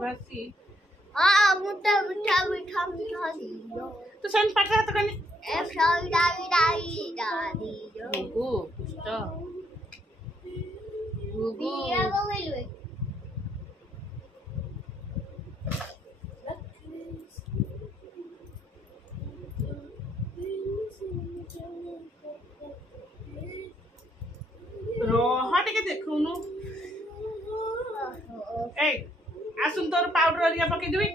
भासी मुट्ठा मुट्ठा मीठा मीठा दियो तो सन पटा तो कनी ए फ्राई डाई डाई दियो गुगु दुष्ट गुगु दिया को गेलवे रोहा टिके देखुनु ए आसुन तोर पाउडर अरिया पके दिबी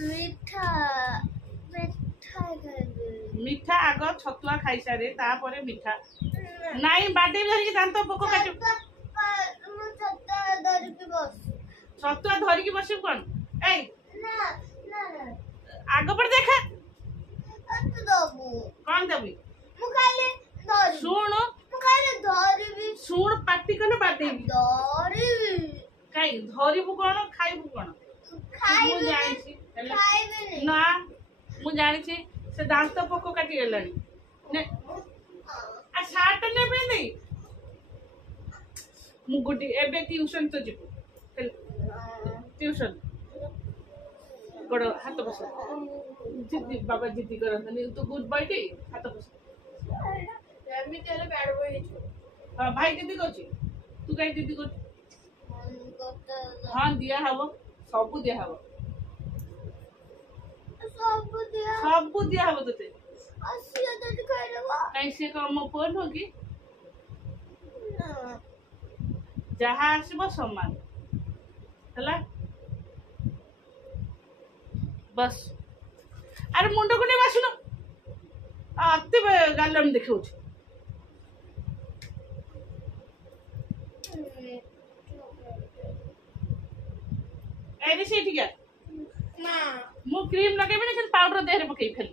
मीठा मीठा खाबे मीठा आग छतुआ खाई सारे तापरे मीठा नाई बाडे धरिकी दांत पोक काटू मु छत्ता धरि के बस छतुआ धरिकी बसिब कोन ए ना ना आग पर देखा अत दबु कोन देबी मु खाले धरि सुन मु खाले धरि भी सुन पाटी कने बाडे धरि काई धरिबु कोन खाइबु कोन खाइबे मु जानिछि खाइबे नहीं ना मु जानिछि से दांत पोक काटी गेलानी ने आ साट ने पे दे मु गुडी एबे ट्यूशन तो जिबु ट्यूशन गोड़ हाथ बस जिद्दी बाबा जिद्दी करंतनी तू गुड बाय टी हाथ बस एमी तेले बैड बॉय छु हां भाई दीदी कोची तू काई दीदी को हां दिया हबो सबु दिया हबो सबु दिया हबो तते असिया तो खाइ लेबा काई से कम फोन होगी ना जहाँ आसबो समान हला बस अरे मुंड को नहीं बासुन अति गालम देखाउछ एरी से ठीक है ना मु क्रीम लगाबे ना खाली पाउडर देहरे पकई खाली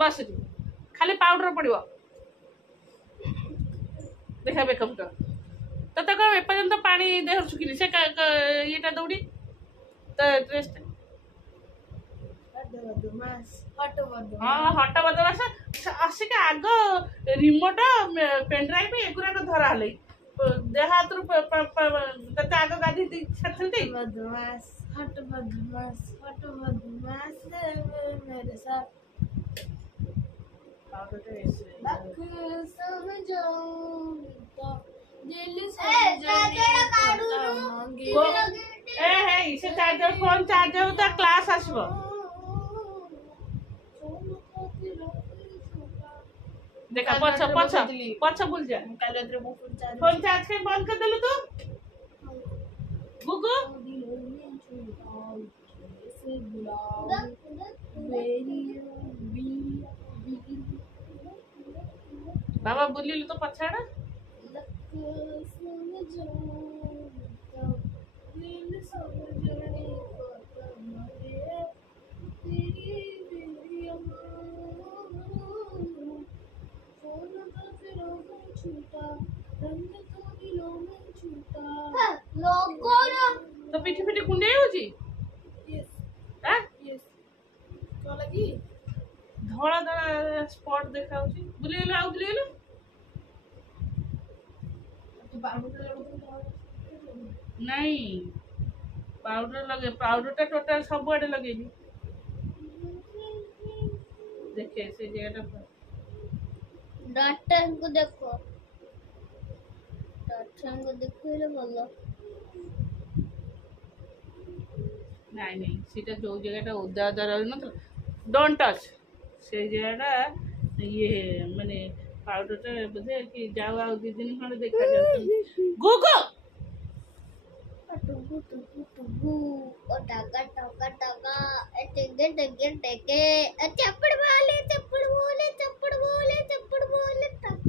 बस खाली पाउडर पड़िबो देखा बेकअप कर तो तक एपर्यंत पानी देह सुखिनी से येटा दौड़ी तो ड्रेस हाँ हट बदमास आसिक आग रिमोट पेन ड्राइव एगुराक धरा हल देह हाथ तते आग गाधी छाड़ी बदमाश हट बदमाश मेरे साथ लख समझाऊं दिल से से चार्जर फोन चार्जर तो क्लास आसबो देखा पछ पछ पछ भूल जा फोन चार्ज के बंद कर देलु तू गुगु बाबा बुलिलु तो पछाड़ा तो पिठी पिठी कुंडे होची धड़ा धड़ा स्पॉट देखाउची बुलिलु आउ बुलिलु नहीं पाउडर लगे पाउडर टा टोटल सब आड़े लगेगी देखे से जगह डॉक्टर को देखो डॉक्टर को देखले भलो नहीं नहीं सीटा जो जगहटा उदा उदा रही न डोंट टच से जगहटा ये माने पाउडर टा बोधे कि जाओ आ 2 दिन खंड देखा जात गुगु टुगु टुगु टुगु ओ टका टका टका टेके टेके टेके चप्पड़ बोले चप्पड़ बोले चप्पड़ बोले चप्पड़ बोले टक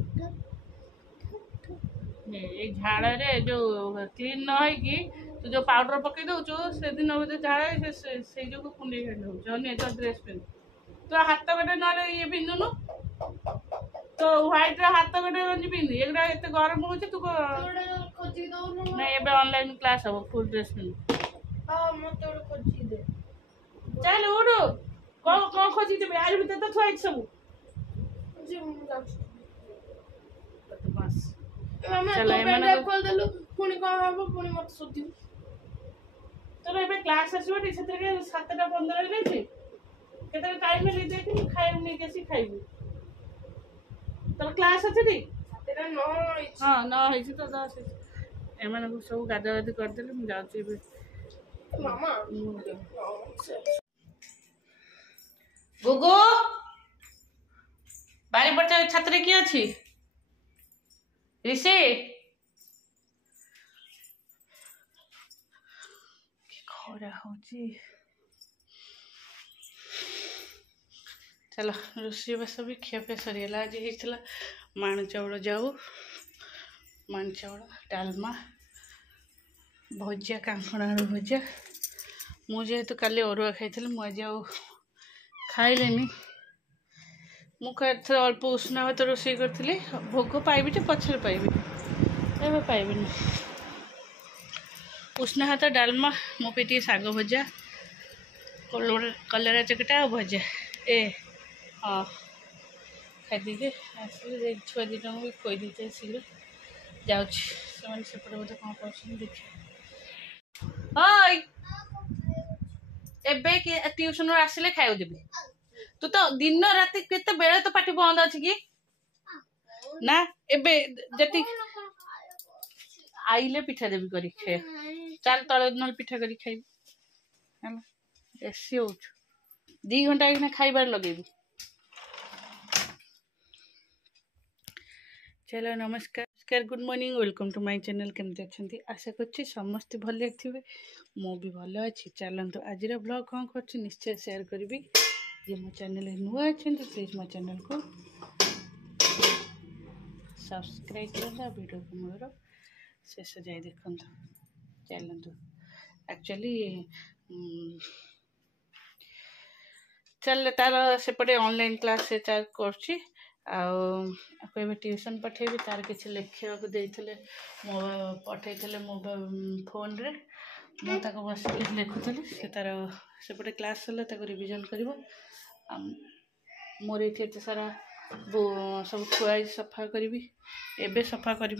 ये झाड़ा रे जो क्लीन न है कि तू जो पाउडर पके दउ से दिन बोधे झाड़ा से जो कुंडे हेड हो जने तो ड्रेस पहन तो हाथ गटे न ये पिंधुनु तो व्हाइट रे हाथ गटे गंजी पिंधि एगरा एते गरम होचे तू खोजी दो नहीं एबे ऑनलाइन क्लास हो फुल ड्रेस पिंध हां मते ओड खोजी दे चल उडो को खोजी देबे आरि भीतर तो थोइ सब जी मु जाछ बस मैं चल तो एमन पेन खोल देलु पुणी कौन हम पुणी मत सोधी तोर एबे क्लास आसीबो सेते 7:15 लेछि केते टाइम ले देति खाइ नै केसी खाइबू तोर क्लास अछि दी 7:09 हां 9 हेछि तो 10 एमन को सब गादा गादी कर देले मु जाउछि एबे मामा गुगु बारी पटे छात्र की अछि ऋषि खरा होची चलो रोषे बस भी खियापे सरीगला आज होता माण चाउल जाऊ माण चाउल डालमा भजा कांकण आलू भजा मुझे तो काली अरुआ खाई मुझे आज खाइलेनी मुझे अल्प उष्णा भात रोषे करी भोग पाइबी तो पछरे पाइबी एवं पाइबी उष्णा भात डालमा मो पे शाग भजा कलरा चकटा और भजा ए हाँ खाई आसिले छुआ दुटा भी खोई देते शीघ्र जापटे बोधे कौन कर देखे एबे ट्यूशन आसिले खाइबा देबी तू तो दिन राति केते बेले तो पाटी बंद अछि कि ना एबे जति आइले पिठा देबी करी खाए चल तले न पिठा करी खाइबी हम एसी हो 2 घंटा इना खाइबार लगेबी चलो नमस्कार good morning welcome to my channel केमते अच्छी आशा करछि समस्त भले थे मु भी भल अच्छी चलतु आज ब्लॉग कौन कर निश्चय शेयर करी जे मो चैनल नुआ अच्छे प्लीज मो चैनल को सब्सक्राइब करना वीडियो को मोर शेष जाए देखु चलतु एक्चुअली चल तार सेपटे ऑनलाइन क्लास से चार करछि आउ ट्यूशन पठेबी तार किसी लिखा देते मो पठे मो फोन रे मुझे बस लिखुली से तार सेपटे क्लास सर रिविजन कर मोर ये सारा सब थुआ सफा करी एबे सफा करी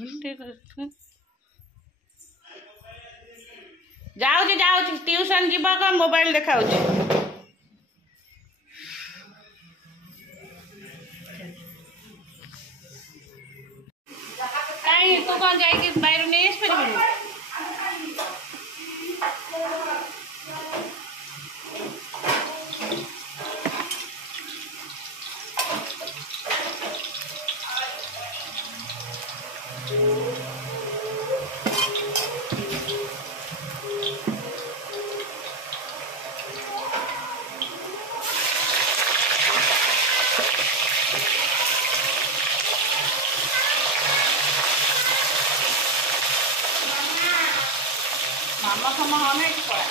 जाऊँ ट्यूशन जी मोबाइल देखा तू कौन जाएगी बाहर नहीं आस पार मामा खामा हमें पड़ा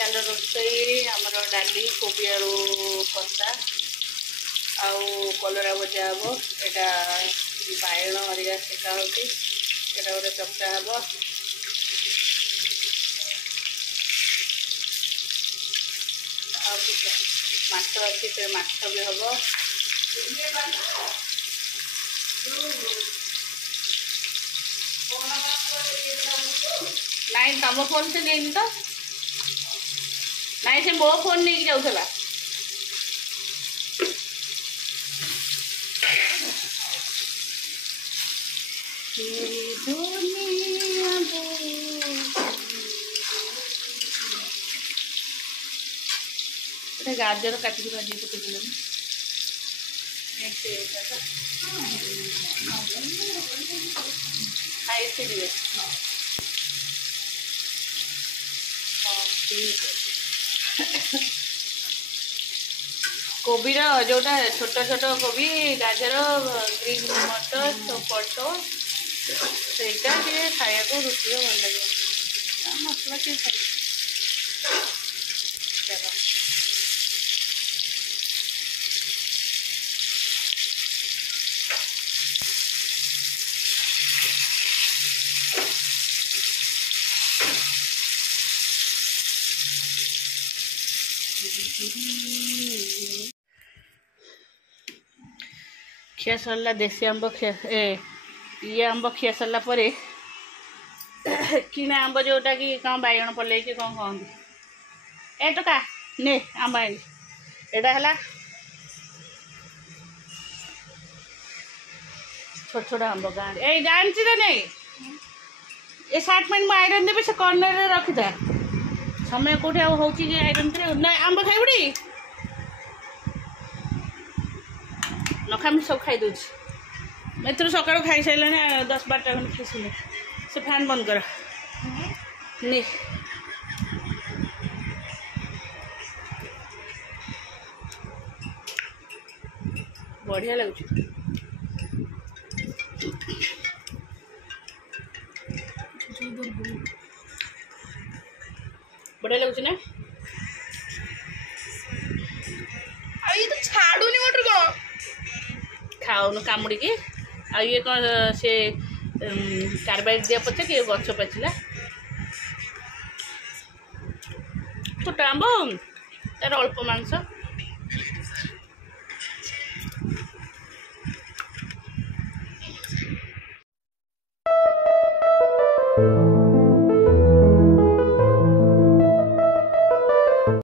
चल रोसई आमर डाली कोबी आलू कषा आउ कलरा भजा हम यहाँ बाइगण हरिका सेका होती गोटे चपटा हम माछ अच्छी से माछ भी हम नाई तुम फोन से नहीं तो नाई से मो फोन नहीं जाऊला गाजर काटिक भाजी पकड़ खाई हाँ ठीक है कोबी जोटा छोट छोट कोबी गाजर ग्रीन मटर टमाटो ସେଇଟା ଟିକେ ଖାଇବାକୁ ରୁଟିରେ ଭଲ ଲାଗିବ ମସଲା ଟିକେ ଖାଇ खिया सरला देसी आंब खिया ये आंब खिया सरला परे किना आंब जोटा कि कौन बैगण पल्ले कि कौन कहते ए टका ने आंब एटा है छोट छोट आंब गाँव ए जानची नहीं ये सार्ट पैंट मुझे आयरन देवी से कर्णर रखी था समय कौटे हो आयरन कर ना आंब खाइबड़ी नखामी सब खाई दूँ मैं सका खाई सारे 10-12 खंड खाई सारे से फैन बंद कर नहीं बढ़िया लगुच बढ़िया लगुच ना ये तो छाड़ूनी मटर कौन खाऊन कामुड़ी आ ये कौन से कार्बाइड दिया पचे कि गच पाचिला छोटा आंब तार अल्प मांस